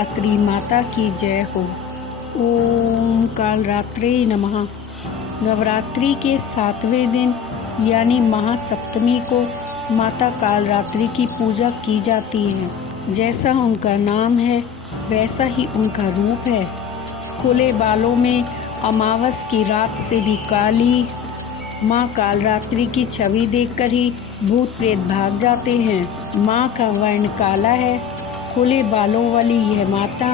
कालरात्रि माता की जय हो। ओम कालरात्रे नमः। नवरात्रि के 7वें दिन यानी महासप्तमी को माता कालरात्रि की पूजा की जाती है। जैसा उनका नाम है वैसा ही उनका रूप है। खुले बालों में अमावस की रात से भी काली माँ कालरात्रि की छवि देखकर ही भूत प्रेत भाग जाते हैं। माँ का वर्ण काला है। खुले बालों वाली यह माता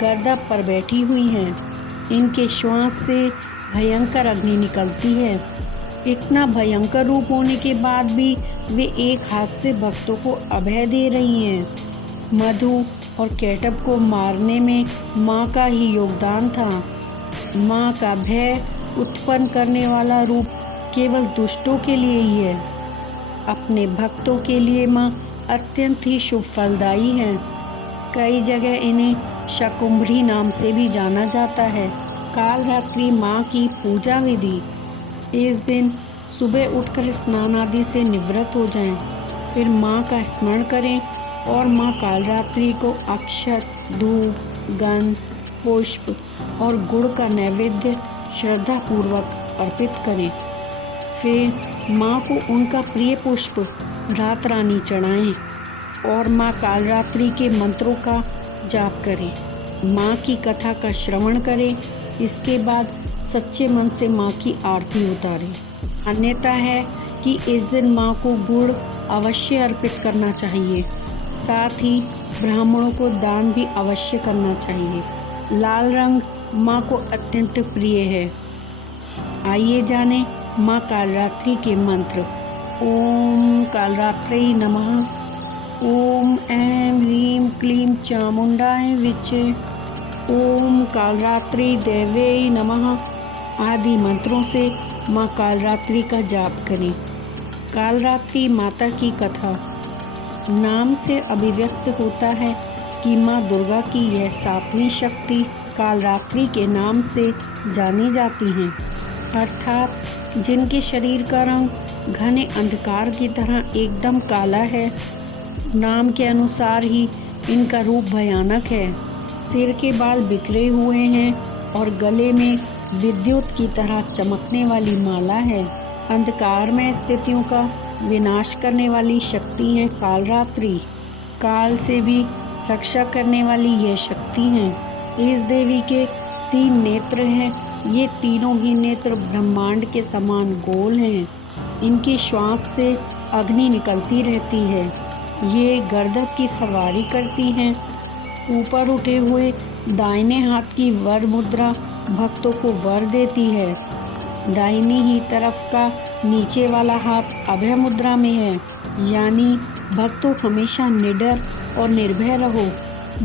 गर्दन पर बैठी हुई हैं। इनके श्वास से भयंकर अग्नि निकलती है। इतना भयंकर रूप होने के बाद भी वे एक हाथ से भक्तों को अभय दे रही हैं। मधु और केटव को मारने में माँ का ही योगदान था। माँ का भय उत्पन्न करने वाला रूप केवल दुष्टों के लिए ही है। अपने भक्तों के लिए माँ अत्यंत ही शुभ फलदायी है। कई जगह इन्हें शकुंभरी नाम से भी जाना जाता है। कालरात्रि माँ की पूजा विधि। इस दिन सुबह उठकर स्नान आदि से निवृत्त हो जाएं, फिर माँ का स्मरण करें और माँ कालरात्रि को अक्षत, धूप, गंध, पुष्प और गुड़ का नैवेद्य श्रद्धा पूर्वक अर्पित करें। फिर माँ को उनका प्रिय पुष्प रात रानी चढ़ाएं और माँ कालरात्रि के मंत्रों का जाप करें। माँ की कथा का श्रवण करें। इसके बाद सच्चे मन से माँ की आरती उतारें। अन्यथा है कि इस दिन माँ को गुड़ अवश्य अर्पित करना चाहिए। साथ ही ब्राह्मणों को दान भी अवश्य करना चाहिए। लाल रंग माँ को अत्यंत प्रिय है। आइए जानें माँ कालरात्रि के मंत्र। ओम कालरात्रे नमः। ओम ऐं ह्रीं क्लीं चामुंडाय विचे। ओम कालरात्रि देवे नमः आदि मंत्रों से माँ कालरात्रि का जाप करें। कालरात्रि माता की कथा। नाम से अभिव्यक्त होता है कि माँ दुर्गा की यह 7वीं शक्ति कालरात्रि के नाम से जानी जाती हैं, अर्थात जिनके शरीर का रंग घने अंधकार की तरह एकदम काला है। नाम के अनुसार ही इनका रूप भयानक है। सिर के बाल बिखरे हुए हैं और गले में विद्युत की तरह चमकने वाली माला है। अंधकार में स्थितियों का विनाश करने वाली शक्ति है कालरात्रि। काल से भी रक्षा करने वाली यह शक्ति है। इस देवी के 3 नेत्र हैं। ये तीनों ही नेत्र ब्रह्मांड के समान गोल हैं। इनकी श्वास से अग्नि निकलती रहती है। ये गर्दन की सवारी करती हैं। ऊपर उठे हुए दाहिने हाथ की वर मुद्रा भक्तों को वर देती है। दाहिनी ही तरफ का नीचे वाला हाथ अभय मुद्रा में है, यानी भक्तों हमेशा निडर और निर्भय रहो।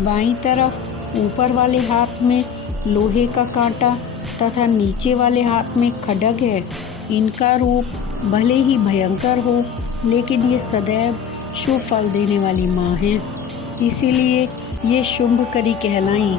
बाईं तरफ ऊपर वाले हाथ में लोहे का कांटा तथा नीचे वाले हाथ में खड्ग है। इनका रूप भले ही भयंकर हो, लेकिन ये सदैव शुभ फल देने वाली माँ है। इसीलिए ये शुंभकरी कहलाई,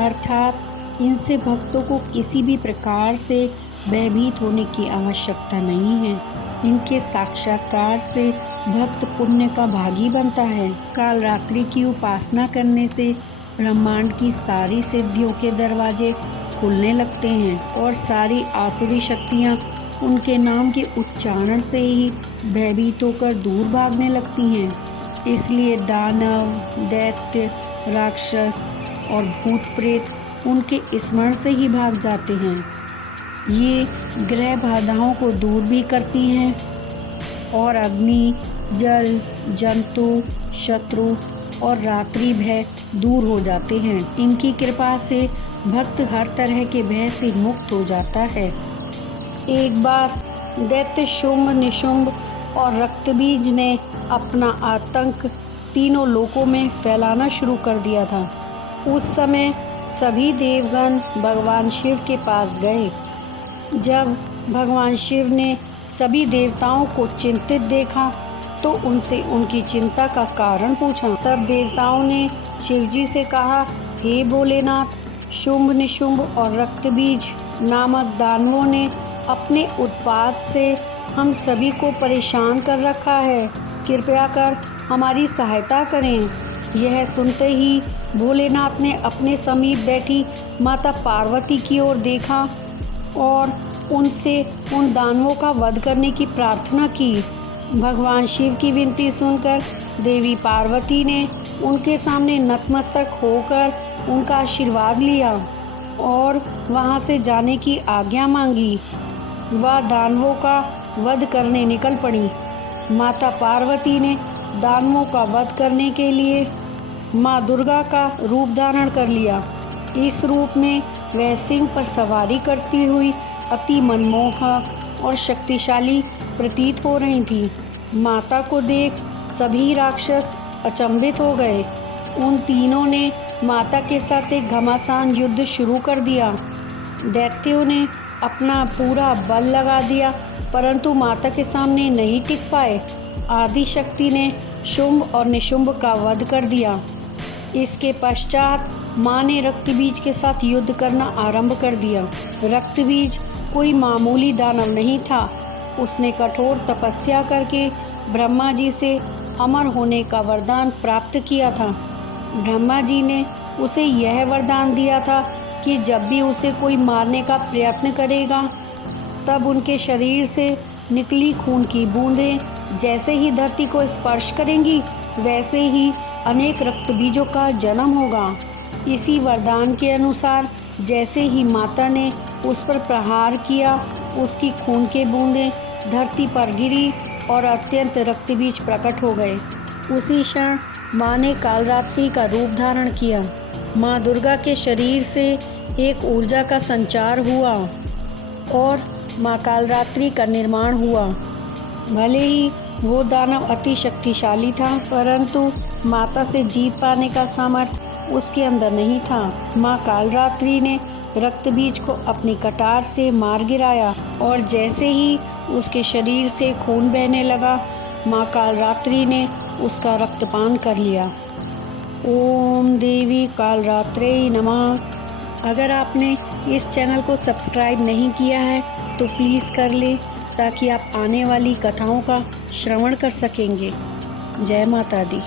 अर्थात इनसे भक्तों को किसी भी प्रकार से भयभीत होने की आवश्यकता नहीं है। इनके साक्षात्कार से भक्त पुण्य का भागी बनता है। कालरात्रि की उपासना करने से ब्रह्मांड की सारी सिद्धियों के दरवाजे खुलने लगते हैं और सारी आसुरी शक्तियाँ उनके नाम के उच्चारण से ही भयभीत होकर दूर भागने लगती हैं। इसलिए दानव, दैत्य, राक्षस और भूत प्रेत उनके स्मरण से ही भाग जाते हैं। ये ग्रह बाधाओं को दूर भी करती हैं और अग्नि, जल, जंतु, शत्रु और रात्रि भय दूर हो जाते हैं। इनकी कृपा से भक्त हर तरह के भय से मुक्त हो जाता है। एक बार दैत्य शुंभ, निशुंभ और रक्तबीज ने अपना आतंक तीनों लोकों में फैलाना शुरू कर दिया था। उस समय सभी देवगण भगवान शिव के पास गए। जब भगवान शिव ने सभी देवताओं को चिंतित देखा तो उनसे उनकी चिंता का कारण पूछा। तब देवताओं ने शिव जी से कहा, हे भोलेनाथ, शुंभ, निशुंभ और रक्तबीज नामक दानवों ने अपने उत्पात से हम सभी को परेशान कर रखा है। कृपया कर हमारी सहायता करें। यह सुनते ही भोलेनाथ ने अपने समीप बैठी माता पार्वती की ओर देखा और उनसे उन दानवों का वध करने की प्रार्थना की। भगवान शिव की विनती सुनकर देवी पार्वती ने उनके सामने नतमस्तक होकर उनका आशीर्वाद लिया और वहां से जाने की आज्ञा मांगी। वह दानवों का वध करने निकल पड़ी। माता पार्वती ने दानवों का वध करने के लिए माँ दुर्गा का रूप धारण कर लिया। इस रूप में वह सिंह पर सवारी करती हुई अति मनमोहक और शक्तिशाली प्रतीत हो रही थी। माता को देख सभी राक्षस अचंभित हो गए। उन तीनों ने माता के साथ एक घमासान युद्ध शुरू कर दिया। दैत्यों ने अपना पूरा बल लगा दिया, परंतु माता के सामने नहीं टिक पाए। आदि शक्ति ने शुंभ और निशुंभ का वध कर दिया। इसके पश्चात माँ ने रक्तबीज के साथ युद्ध करना आरंभ कर दिया। रक्तबीज कोई मामूली दानव नहीं था। उसने कठोर तपस्या करके ब्रह्मा जी से अमर होने का वरदान प्राप्त किया था। ब्रह्मा जी ने उसे यह वरदान दिया था कि जब भी उसे कोई मारने का प्रयत्न करेगा, तब उनके शरीर से निकली खून की बूंदें जैसे ही धरती को स्पर्श करेंगी, वैसे ही अनेक रक्तबीजों का जन्म होगा। इसी वरदान के अनुसार जैसे ही माता ने उस पर प्रहार किया, उसकी खून के बूंदें धरती पर गिरी और अत्यंत रक्तबीज प्रकट हो गए। उसी क्षण माँ ने कालरात्रि का रूप धारण किया। माँ दुर्गा के शरीर से एक ऊर्जा का संचार हुआ और माँ कालरात्रि का निर्माण हुआ। भले ही वो दानव अति शक्तिशाली था, परंतु माता से जीत पाने का सामर्थ्य उसके अंदर नहीं था। माँ कालरात्रि ने रक्तबीज को अपनी कटार से मार गिराया और जैसे ही उसके शरीर से खून बहने लगा, माँ कालरात्रि ने उसका रक्तपान कर लिया। ओम देवी कालरात्रे नमः। अगर आपने इस चैनल को सब्सक्राइब नहीं किया है तो प्लीज़ कर ले, ताकि आप आने वाली कथाओं का श्रवण कर सकेंगे। जय माता दी।